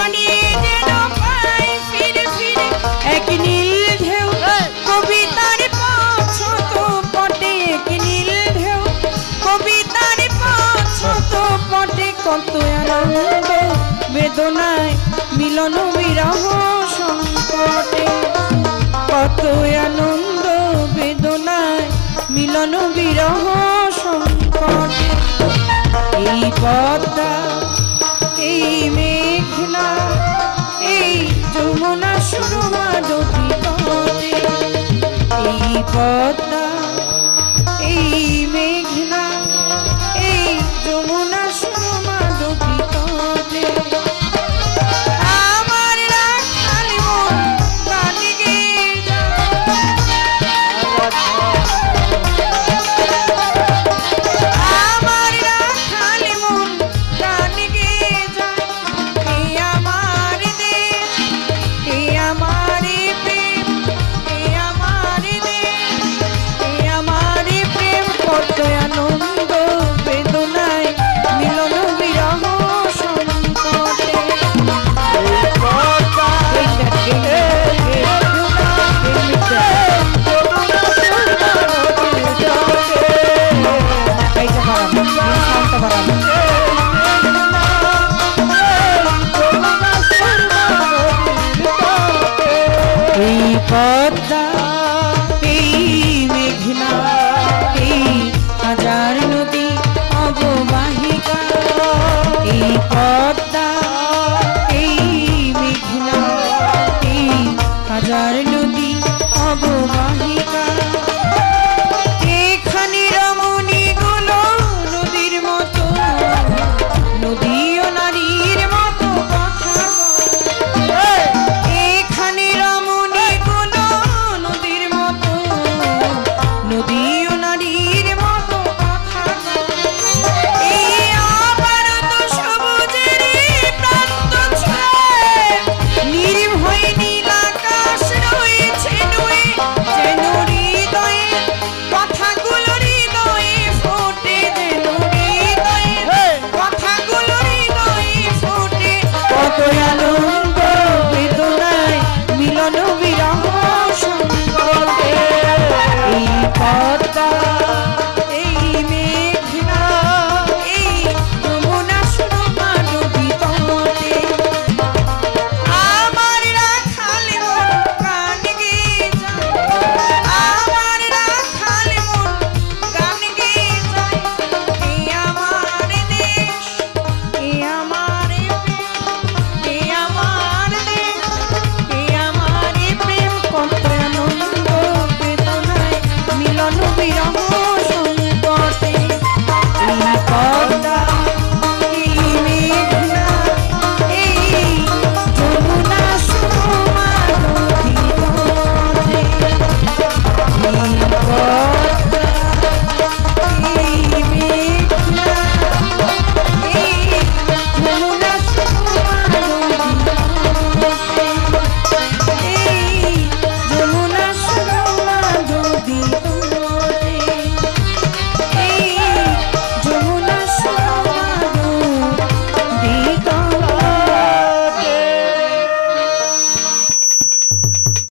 হারিয়ে যেন পাই ফিরে ফিরে এক নীল ঢেউ কবিতার পথ পটে এক নীল ঢেউ কবিতার পথ পটে কত আনন্দ বেদনায় মিলন বিরহ সংকটে কত আনন্দ বেদনায় মিলন বিরহ সংকটে এই পদ্মা এই মেঘনা এই যমুনা সুরমা নদী তটে এই পদ্মা এই মেঘনা